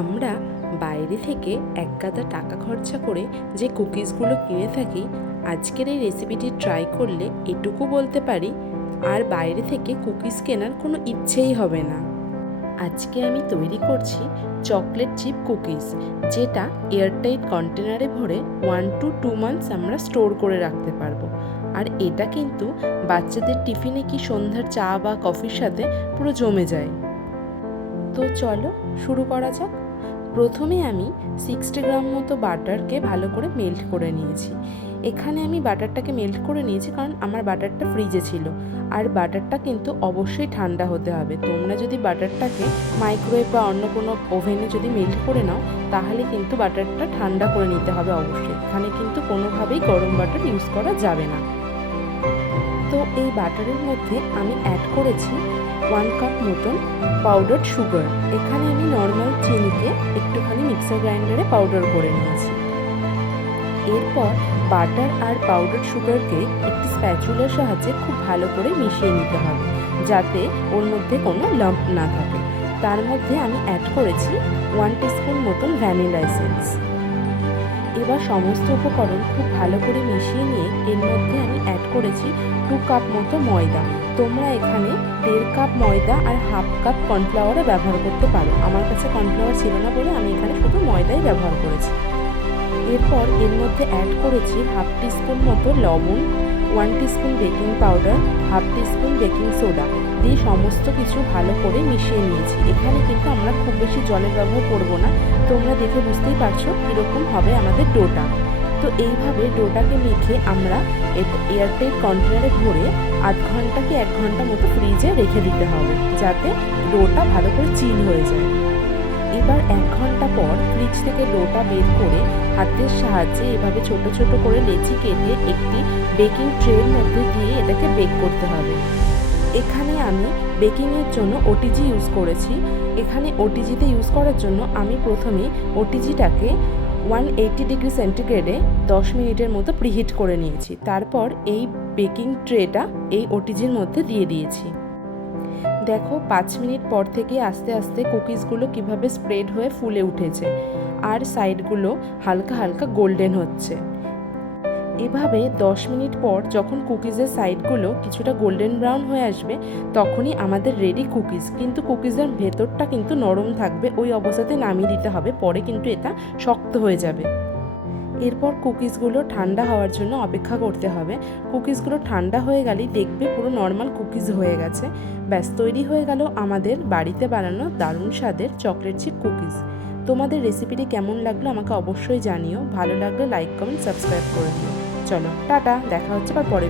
আমরা বাইরে থেকে এক গাদা টাকা খরচা করে যে কুকিজগুলো কিনে থাকি, আজকের এই রেসিপিটি ট্রাই করলে এটুকু বলতে পারি আর বাইরে থেকে কুকিজ কেনার কোনো ইচ্ছেই হবে না। আজকে আমি তৈরি করছি চকলেট চিপ কুকিজ, যেটা এয়ারটাইট কন্টেনারে ভরে 1 to 2 মান্থস আমরা স্টোর করে রাখতে পারবো। আর এটা কিন্তু বাচ্চাদের টিফিনে কি সন্ধ্যার চা বা কফির সাথে পুরো জমে যায়। তো চলো শুরু করা যাক। প্রথমে আমি 60 গ্রাম মতো বাটারকে ভালো করে মেল্ট করে নিয়েছি। এখানে আমি বাটারটাকে মেল্ট করে নিয়েছি কারণ আমার বাটারটা ফ্রিজে ছিল, আর বাটারটা কিন্তু অবশ্যই ঠান্ডা হতে হবে। তোমরা যদি বাটারটাকে মাইক্রোওয়েভ বা অন্য কোনো ওভেনে যদি মেল্ট করে নাও, তাহলে কিন্তু বাটারটা ঠান্ডা করে নিতে হবে অবশ্যই। এখানে কিন্তু কোনোভাবেই গরম বাটার ইউজ করা যাবে না। তো এই বাটারের মধ্যে আমি অ্যাড করেছি 1 কাপ মতন পাউডার সুগার। এখানে আমি নর্মাল চিনিকে একটুখানি মিক্সার গ্রাইন্ডারে পাউডার করে নিয়েছি। এরপর বাটার আর পাউডার সুগারকে একটি স্প্যাচুলার সাহায্যে খুব ভালো করে মিশিয়ে নিতে হবে, যাতে ওর মধ্যে কোনো লাম্প না থাকে। তার মধ্যে আমি অ্যাড করেছি 1 টিস্পুন মতন ভ্যানিলা এসেন্স। এবার সমস্ত উপকরণ খুব ভালো করে মিশিয়ে নিয়ে এর মধ্যে আমি অ্যাড করেছি 2 কাপ মতো ময়দা। তোমরা এখানে 1.5 কাপ ময়দা আর 1/2 কাপ কর্নফ্লাওয়ারও ব্যবহার করতে পারো। আমার কাছে কর্নফ্লাওয়ার ছিল না বলে আমি এখানে শুধু ময়দাই ব্যবহার করেছি। এরপর এর মধ্যে অ্যাড করেছি 1/2 টিস্পুন মতো লবণ, 1 teaspoon baking powder, 1/2 teaspoon baking soda দিয়ে সমস্ত কিছু ভালো করে মিশিয়ে নিয়েছি। এখানে কিন্তু আমরা খুব বেশি জলের ব্যবহার করব না, তোমরা দেখে বুঝতেই পারছো কীরকম হবে আমাদের ডোটা। তো এইভাবে ডোটাকে মেখে আমরা এয়ারটাইট কন্টেনারে ভরে 1/2 ঘন্টা কি 1 ঘন্টা মতো ফ্রিজে রেখে দিতে হবে, যাতে ডোটা ভালো করে চিল হয়ে যায়। এবার 1 ঘন্টা পর ফ্রিজ থেকে ডোটা বের করে হাতের সাহায্যে এভাবে ছোট ছোট করে লেচি কেটে একটি বেকিং ট্রের মধ্যে দিয়ে এটাকে বেক করতে হবে। এখানে আমি বেকিংয়ের জন্য ওটিজি ইউজ করেছি। এখানে ওটিজিতে ইউজ করার জন্য আমি প্রথমে ওটিজিটাকে 180 ডিগ্রি সেন্টিগ্রেডে 10 মিনিটের মতো প্রিহিট করে নিয়েছি। তারপর এই বেকিং ট্রেটা এই ওটিজির মধ্যে দিয়ে দিয়েছি। দেখো 5 মিনিট পর থেকে আস্তে আস্তে কুকিজগুলো কিভাবে স্প্রেড হয়ে ফুলে উঠেছে আর সাইডগুলো হালকা হালকা গোল্ডেন হচ্ছে। এভাবে 10 মিনিট পর যখন কুকিজের সাইডগুলো কিছুটা গোল্ডেন ব্রাউন হয়ে আসবে, তখনই আমাদের রেডি কুকিজ। কিন্তু কুকিজের ভেতরটা কিন্তু নরম থাকবে, ওই অবস্থাতে নামিয়ে দিতে হবে, পরে কিন্তু এটা শক্ত হয়ে যাবে। এরপর কুকিজগুলো ঠান্ডা হওয়ার জন্য অপেক্ষা করতে হবে। কুকিজগুলো ঠান্ডা হয়ে গেলেই দেখবে পুরো নর্মাল কুকিজ হয়ে গেছে। ব্যাস তৈরি হয়ে গেল আমাদের বাড়িতে বানানো দারুণ স্বাদের চকলেট চিপ কুকিজ। তোমাদের রেসিপিটি কেমন লাগলো আমাকে অবশ্যই জানিও। ভালো লাগলে লাইক, কমেন্ট, সাবস্ক্রাইব করে দিও। চলো টাটা, দেখা হচ্ছে আবার পরে।